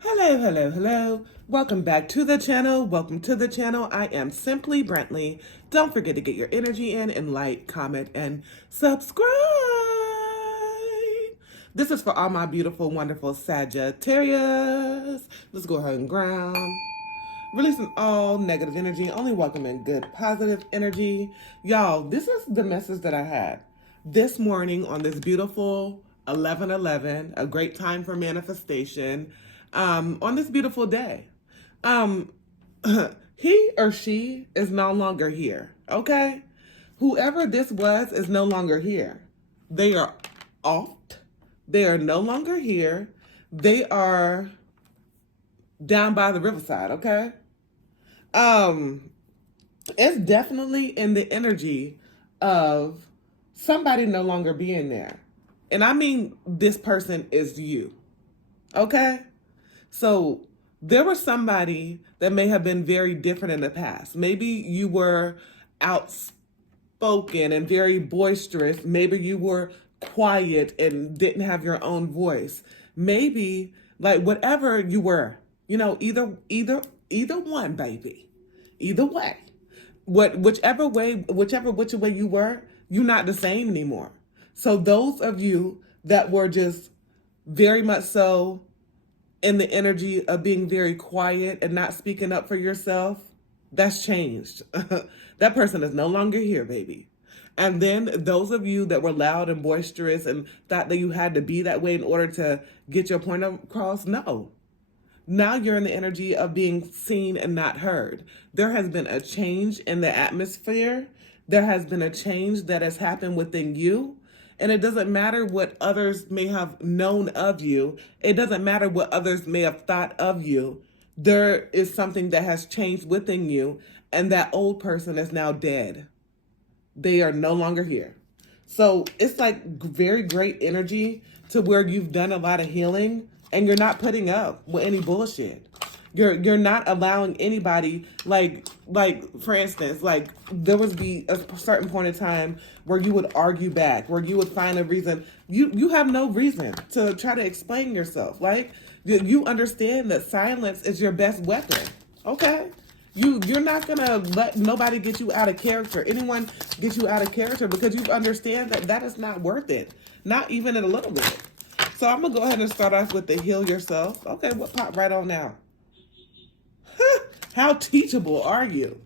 Hello, hello, hello. Welcome back to the channel. Welcome to the channel. I am Simply Brentley. Don't forget to get your energy in and like, comment, and subscribe. This is for all my beautiful, wonderful Sagittarius. Let's go ahead and ground. Releasing all negative energy, only welcoming good, positive energy. Y'all, this is the message that I had this morning on this beautiful 11/11, a great time for manifestation, on this beautiful day. He or she is no longer here, okay? Whoever this was is no longer here. They are off. They are no longer here. They are down by the riverside, okay? It's definitely in the energy of somebody no longer being there. And I mean, this person is you, okay? So there was somebody that may have been very different in the past. Maybe you were outspoken and very boisterous. Maybe you were quiet and didn't have your own voice. Maybe like whatever you were, either one, baby. Either way. Whichever way you were, you're not the same anymore. So those of you that were just very much so in the energy of being very quiet and not speaking up for yourself, that's changed. That person is no longer here, baby. And then those of you that were loud and boisterous and thought that you had to be that way in order to get your point across, no. Now you're in the energy of being seen and not heard. There has been a change in the atmosphere. There has been a change that has happened within you. And it doesn't matter what others may have known of you. It doesn't matter what others may have thought of you. There is something that has changed within you, and that old person is now dead. They are no longer here. So it's like very great energy to where you've done a lot of healing and you're not putting up with any bullshit. You're not allowing anybody, like for instance, like there would be a certain point in time where you would argue back, where you would find a reason. You have no reason to try to explain yourself. Like you understand that silence is your best weapon. Okay? You're not gonna let nobody get you out of character. Anyone get you out of character because you understand that is not worth it. Not even in a little bit. So I'm gonna go ahead and start off with the heal yourself. Okay, what popped right on now? How teachable are you?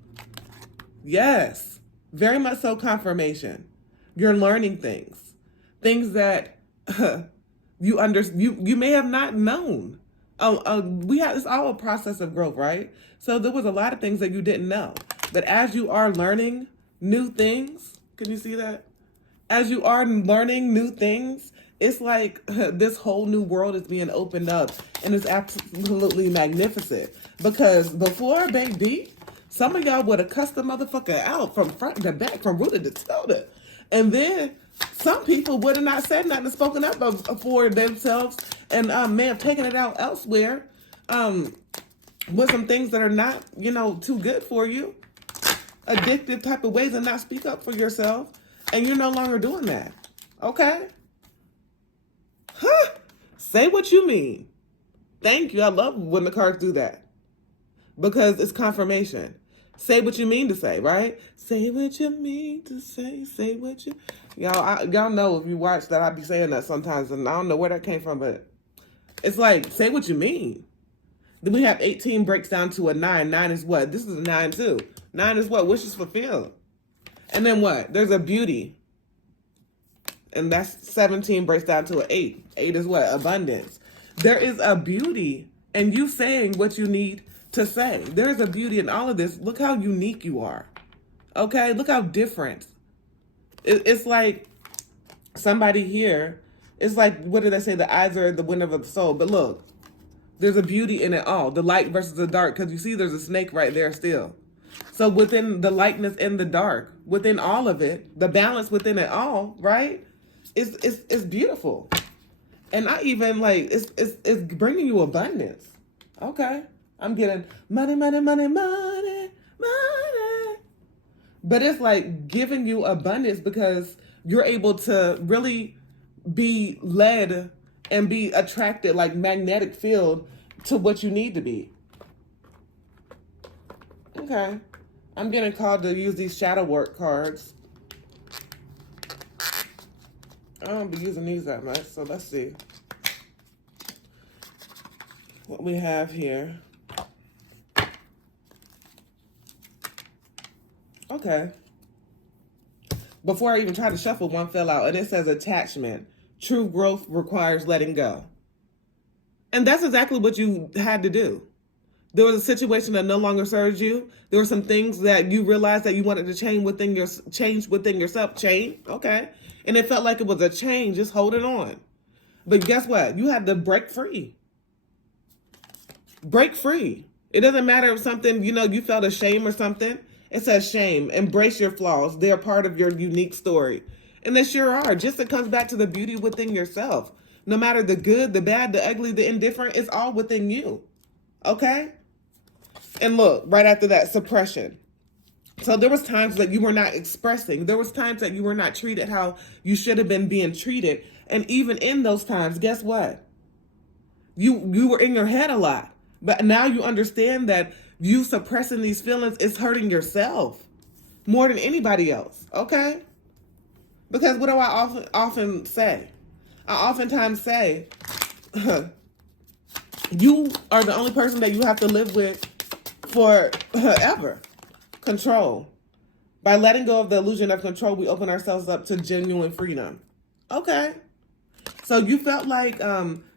Yes, very much so confirmation. You're learning things that you may have not known. It's all a process of growth, right? So there was a lot of things that you didn't know. But as you are learning new things, can you see that? As you are learning new things, it's like this whole new world is being opened up, and it's absolutely magnificent. Because before Babbbyyy, some of y'all would have cussed the motherfucker out from front to back, from rooter to shoulder. And then some people would have not said nothing, spoken up for themselves, and may have taken it out elsewhere with some things that are not, too good for you. Addictive type of ways, and not speak up for yourself. And you're no longer doing that. Okay? Say what you mean. Thank you. I love when the cards do that. Because it's confirmation. Say what you mean to say, right? Say what you mean to say. Say what you... Y'all know if you watch that, I be saying that sometimes. And I don't know where that came from, but it's like, say what you mean. Then we have 18 breaks down to a 9. 9 is what? This is a 9 too. 9 is what? Wishes fulfilled. And then what? There's a beauty. And that's 17 breaks down to an 8. 8 is what? Abundance. There is a beauty in you saying what you need to say. There's a beauty in all of this. Look how unique you are. Okay? Look how different. It's like somebody here. It's like, what did I say? The eyes are the window of the soul. But look, there's a beauty in it all. The light versus the dark. Because you see there's a snake right there still. So within the lightness and the dark, within all of it, the balance within it all, right? It's beautiful. And I even like, it's bringing you abundance. Okay. I'm getting money, money, money, money, money. But it's like giving you abundance because you're able to really be led and be attracted, like magnetic field to what you need to be. Okay. I'm getting called to use these shadow work cards. I don't be using these that much, so let's see what we have here. Okay. Before I even tried to shuffle, one fell out, and it says attachment. True growth requires letting go. And that's exactly what you had to do. There was a situation that no longer serves you. There were some things that you realized that you wanted to change within yourself. Change, okay. And it felt like it was a change, just holding on. But guess what? You had to break free. Break free. It doesn't matter if something, you felt ashamed or something. It says shame. Embrace your flaws. They're part of your unique story. And they sure are. Just it comes back to the beauty within yourself. No matter the good, the bad, the ugly, the indifferent, it's all within you. Okay? And look, right after that, suppression. So there was times that you were not expressing. There was times that you were not treated how you should have been being treated. And even in those times, guess what? You were in your head a lot. But now you understand that you suppressing these feelings is hurting yourself more than anybody else, okay? Because what do I often say? I oftentimes say, you are the only person that you have to live with forever. Control. By letting go of the illusion of control, we open ourselves up to genuine freedom. Okay. So you felt like,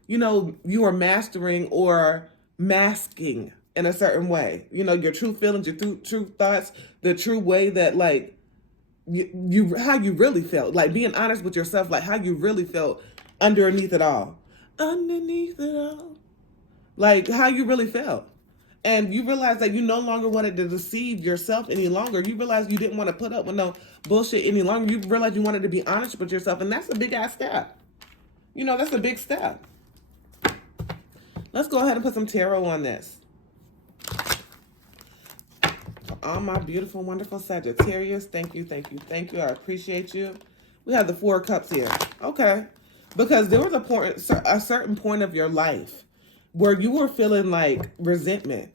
you were mastering or masking in a certain way. Your true feelings, your true thoughts, the true way that, like, you how you really felt. Like, being honest with yourself, like, how you really felt underneath it all. Underneath it all. Like, how you really felt. And you realize that you no longer wanted to deceive yourself any longer. You realize you didn't want to put up with no bullshit any longer. You realize you wanted to be honest with yourself. And that's a big ass step. That's a big step. Let's go ahead and put some tarot on this. For all my beautiful, wonderful Sagittarius, thank you, thank you, thank you. I appreciate you. We have the 4 of Cups here. Okay. Because there was a certain point of your life where you were feeling like resentment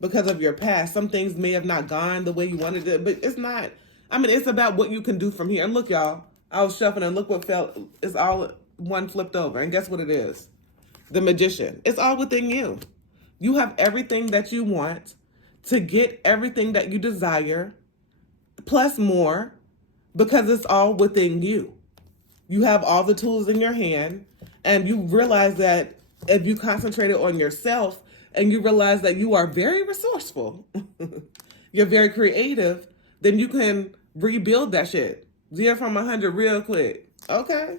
because of your past. Some things may have not gone the way you wanted it, but it's not. It's about what you can do from here. And look, y'all, I was shuffling and look what felt. It's all one flipped over. And guess what it is? The Magician. It's all within you. You have everything that you want to get everything that you desire, plus more, because it's all within you. You have all the tools in your hand, and you realize that if you concentrated on yourself and you realize that you are very resourceful, you're very creative, then you can rebuild that shit. 0 from 100 real quick. Okay?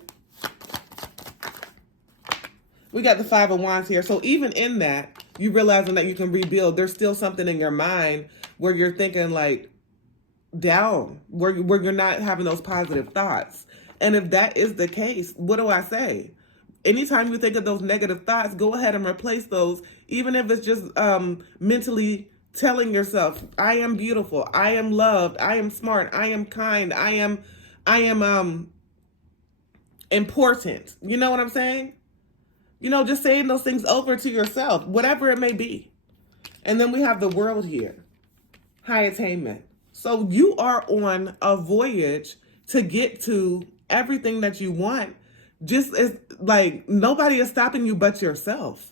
We got the 5 of Wands here. So even in that, you realizing that you can rebuild, there's still something in your mind where you're thinking like down, where you're not having those positive thoughts. And if that is the case, what do I say? Anytime you think of those negative thoughts, go ahead and replace those, even if it's just mentally telling yourself, I am beautiful, I am loved, I am smart, I am kind, I am important. You know what I'm saying? Just saying those things over to yourself, whatever it may be. And then we have the World here. High attainment. So you are on a voyage to get to everything that you want. Just as, like, nobody is stopping you but yourself.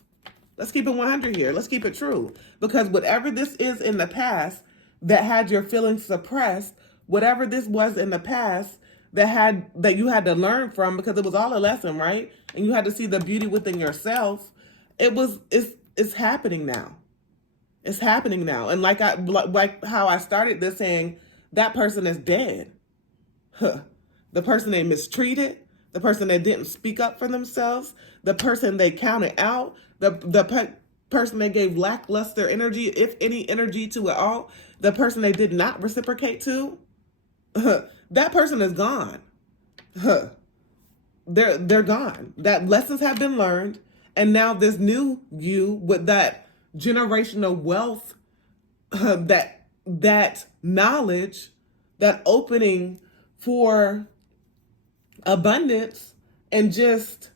Let's keep it 100 here. Let's keep it true. Because whatever this is in the past that had your feelings suppressed, whatever this was in the past that you had to learn from, because it was all a lesson, right? And you had to see the beauty within yourself. It's happening now. It's happening now. And like how I started this saying, that person is dead. The person they mistreated, the person that didn't speak up for themselves, the person they counted out, the person they gave lackluster energy, if any energy to at all, the person they did not reciprocate to, that person is gone. They're gone. That lessons have been learned, and now this new you with that generational wealth, that knowledge, that opening for abundance and just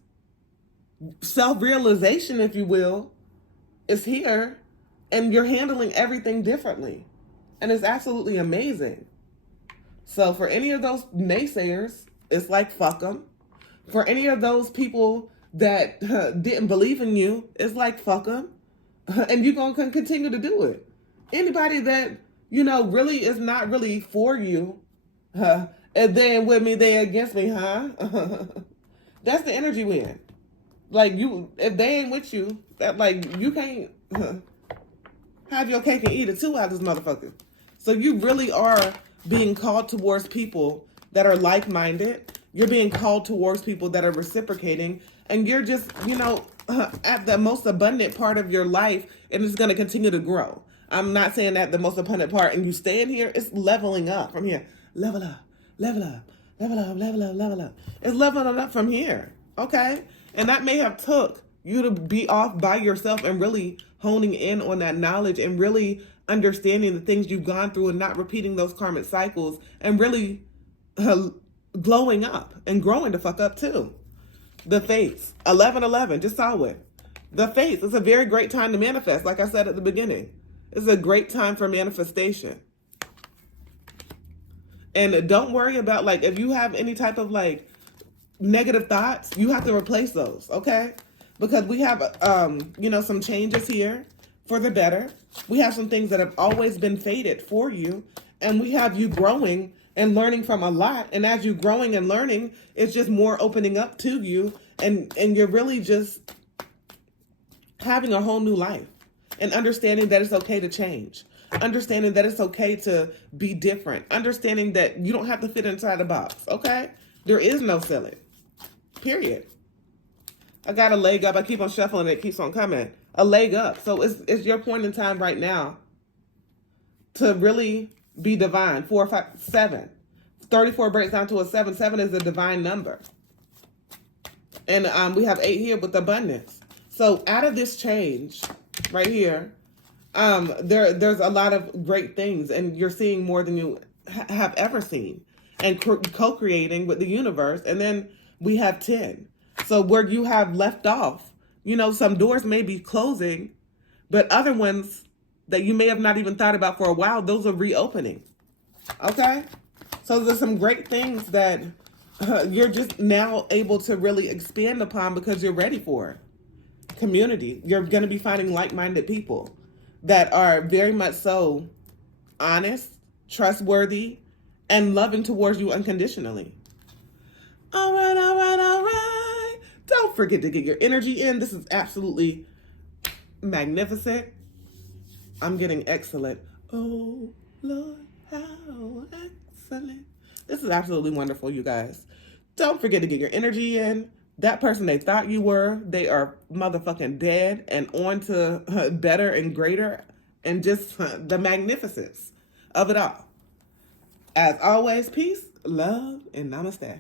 self-realization, if you will, is here, and you're handling everything differently. And it's absolutely amazing. So for any of those naysayers, it's like, fuck them. For any of those people that didn't believe in you, it's like, fuck them. And you're going to continue to do it. Anybody that, really is not really for you, and then with me, they against me, huh? That's the energy we in. Like, if they ain't with you, that, like, you can't have your cake and eat it too out of this motherfucker. So you really are being called towards people that are like-minded. You're being called towards people that are reciprocating. And you're just, at the most abundant part of your life, and it's going to continue to grow. I'm not saying that the most abundant part, and you stay in here, it's leveling up from here. Level up, level up, level up, level up, level up. It's leveling up from here, okay? And that may have took you to be off by yourself and really honing in on that knowledge and really understanding the things you've gone through and not repeating those karmic cycles and really glowing up and growing the fuck up too. The Fates, 1111, just saw it. The Fates, it's a very great time to manifest, like I said at the beginning. It's a great time for manifestation. And don't worry about, like, if you have any type of, like, negative thoughts, you have to replace those, okay? Because we have, some changes here for the better. We have some things that have always been fated for you. And we have you growing and learning from a lot. And as you're growing and learning, it's just more opening up to you. And you're really just having a whole new life. And understanding that it's okay to change. Understanding that it's okay to be different. Understanding that you don't have to fit inside a box, okay? There is no silly. Period. I got a leg up. I keep on shuffling. It keeps on coming. A leg up. So it's your point in time right now to really be divine. 4, 5, 7. 34 breaks down to a 7. 7 is a divine number. And we have 8 here with abundance. So out of this change right here, there's a lot of great things, and you're seeing more than you have ever seen, and co-creating with the universe. And then we have 10. So where you have left off, some doors may be closing, but other ones that you may have not even thought about for a while, those are reopening. Okay? So there's some great things that you're just now able to really expand upon because you're ready for it. Community. You're going to be finding like-minded people that are very much so honest, trustworthy, and loving towards you unconditionally. All right, all right, all right. Don't forget to get your energy in. This is absolutely magnificent. I'm getting excellent. Oh, Lord, how excellent. This is absolutely wonderful, you guys. Don't forget to get your energy in. That person they thought you were, they are motherfucking dead and on to better and greater and just the magnificence of it all. As always, peace, love, and namaste.